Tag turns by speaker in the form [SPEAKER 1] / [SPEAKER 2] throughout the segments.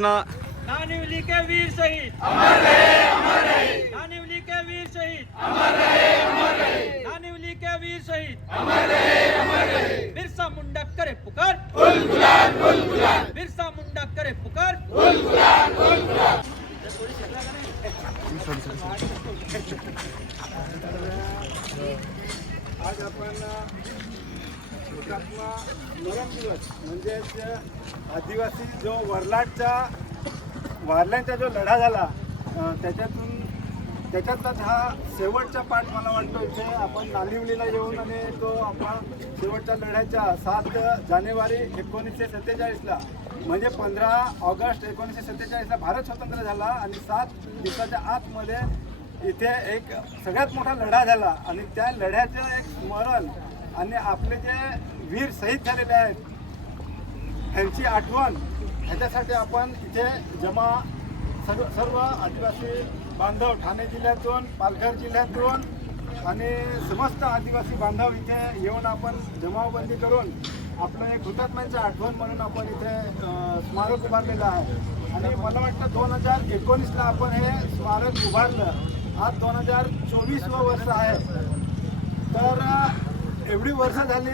[SPEAKER 1] नानिवली के वीर शहीद। अमर रहे अमर रहे नानिवली के वीर शहीद। अमर रहे अमर रहे नानिवली के वीर शहीद। अमर रहे अमर रहे बिरसा मुंडा करे पुकार। फुल गुलाल फुल गुलाल बिरसा मुंडा करे पुकार। फुल
[SPEAKER 2] आज आपण हुतात्मा नरम दिवस. म्हणजेच आदिवासी जो वरलाटचा वारल्यांचा जो लढा झाला त्याच्यातून त्याच्यातलाच हा शेवटचा पाठ मला वाटतो इथे. आपण नालिवलीला येऊन आणि तो आपण शेवटच्या लढ्याच्या सात जानेवारी एकोणीसशे सत्तेचाळीसला म्हणजे पंधरा ऑगस्ट एकोणीसशे सत्तेचाळीसला भारत स्वतंत्र झाला आणि सात दिवसाच्या आतमध्ये इथे एक सगळ्यात मोठा लढा झाला. आणि त्या लढ्याचं एक स्मरण आणि आपले जे वीर शहीद झालेले आहेत ह्यांची आठवण ह्याच्यासाठी आपण इथे जमा सर्व सर्व आदिवासी बांधव ठाणे जिल्ह्यातून पालघर जिल्ह्यातून आणि समस्त आदिवासी बांधव इथे येऊन आपण जमावबंदी करून आपलं एक हुतात्म्यांचं आठवण म्हणून आपण इथे स्मारक उभारलेलं आहे. आणि मला वाटतं दोन हजार एकोणीसला आपण हे स्मारक उभारलं. आज दोन हजार चोवीसवं वर्ष आहे. तर एवढी वर्ष झाली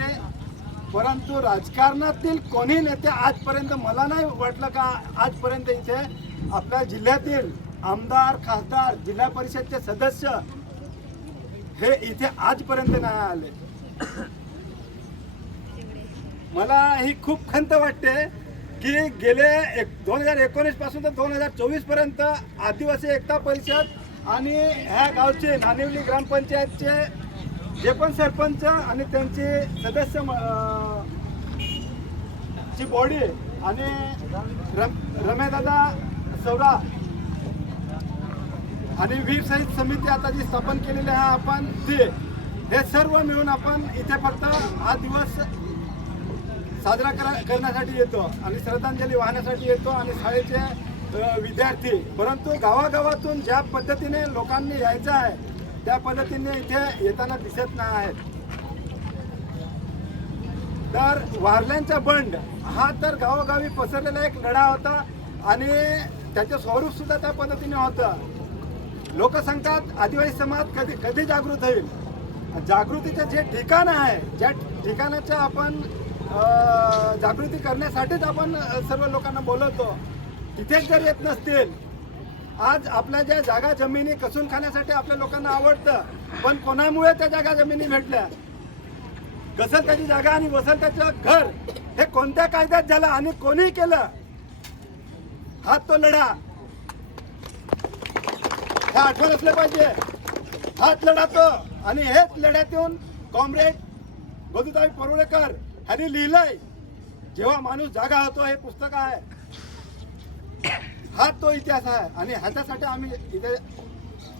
[SPEAKER 2] परंतु राजकारणातील कोणी नेते आजपर्यंत मला नाही वाटलं का आजपर्यंत इथे आपल्या जिल्ह्यातील आमदार खासदार जिल्हा परिषदचे सदस्य हे इथे आजपर्यंत नाही आले. मला ही खूप खंत वाटते की गेले एक दोन हजार एकोणीसपासून तर दोन हजार चोवीसपर्यंत आदिवासी एकता परिषद आणि ह्या गावचे नानिवली ग्रामपंचायतचे जे पण सरपंच आणि त्यांचे सदस्य म- ची बॉडी आणि रम रमेदादा सौरा आणि वीर सहित समिती आता जी स्थापन केलेली आहे आपण ते हे सर्व मिळून आपण इथे फक्त हा दिवस साजरा करा करण्यासाठी येतो आणि श्रद्धांजली वाहण्यासाठी येतो आणि शाळेचे विद्यार्थी परंतु गावागावातून ज्या पद्धतीने लोकांनी यायचं आहे त्या पद्धतीने इथे येताना दिसत नाही आहेत तर वारल्यांचा बंड हा तर गावोगावी पसरलेला एक लढा होता आणि त्याचं स्वरूप सुद्धा त्या पद्धतीने होतं. लोक सांगतात आदिवासी समाज कधी कधी जागृत होईल? जागृतीचं जे ठिकाण आहे ज्या ठिकाणाचं आपण जागृती करण्यासाठीच आपण सर्व लोकांना बोलवतो तिथेच जर येत नसतील आज आपल्या ज्या जागा जमिनी कसून खाण्यासाठी आपल्या लोकांना आवडतं पण कोणामुळे त्या जागा जमिनी भेटल्या? कसं त्याची जागा आणि वसल त्याचं घर हे कोणत्या कायद्यात झालं आणि कोणी केलं? हा तो लढा. हे आठवण असलं पाहिजे. हाच लढा तो आणि हेच लढ्यात येऊन कॉम्रेड गोदूताई परुळेकर ह्यांनी लिहिलंय जेव्हा माणूस जागा होतो हे पुस्तक आहे. हा तो इतिहास आहे. आणि ह्याच्यासाठी आम्ही इथे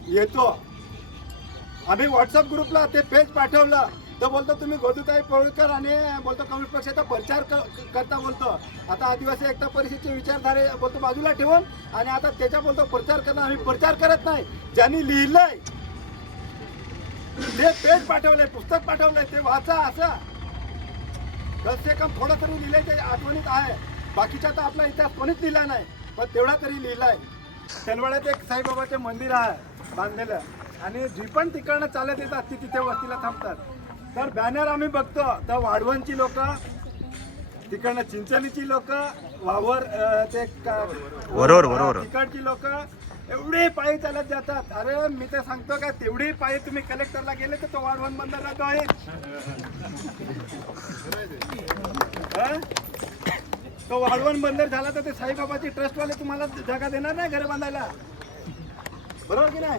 [SPEAKER 2] येतो. आम्ही व्हॉट्सअप ग्रुपला ते पेज पाठवलं. तर बोलतो तुम्ही गोदूताई पळकर आणि बोलतो कम्युनिस्ट पक्षाचा प्रचार क- करता बोलतो. आता आदिवासी एकता परिषदेचे विचारधारे बोलतो बाजूला ठेवून. आणि आता त्याच्या बोलतो प्रचार करणं आम्ही प्रचार करत नाही. ज्यांनी लिहिलंय ते पेज पाठवलंय पुस्तक पाठवलंय ते वाचा असं. कम से कम थोडं तरी लिहिलंय ते आठवणीत आहे. बाकीचा तर आपला इतिहास कोणीच लिहिला नाही. पण तेवढा तरी लिहिलाय. तेलवाड्यात एक साईबाबाचे मंदिर आहे बांधलेलं. आणि जी पण तिकडनं चालत येतात ती तिथे वस्तीला थांबतात. तर बॅनर आम्ही बघतो. तर वाढवणची लोक तिकडनं चिंचणीची लोक वावर ते क-
[SPEAKER 3] बरोबर, बरोबर.
[SPEAKER 2] तिकडची लोक एवढे पायी चालत जातात. अरे मी तर सांगतो का तेवढी पायी तुम्ही कलेक्टरला गेले तर तो वाढवण बंद राहतो आहे हं? तो वाढवण बंदर झाला तर ते साईबाबाची ट्रस्टवाले तुम्हाला जागा देणार नाही घर बांधायला. बरोबर की नाही?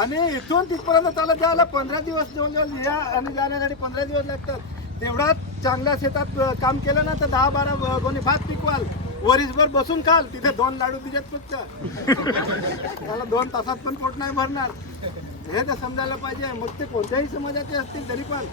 [SPEAKER 2] आणि इथून तिथपर्यंत चालत जायला पंधरा दिवस दोन दिवस या आणि जाण्यासाठी पंधरा दिवस लागतात. तेवढा चांगल्या शेतात काम केलं ना तर दहा बारा कोणी भात पिकवाल. वरीसभर बसून खाल. तिथे दोन लाडू दिलेत फक्त. त्याला दोन तासात पण पोट नाही भरणार. हे तर समजायला पाहिजे. मग ते कोणत्याही समाजाचे असतील तरी पण.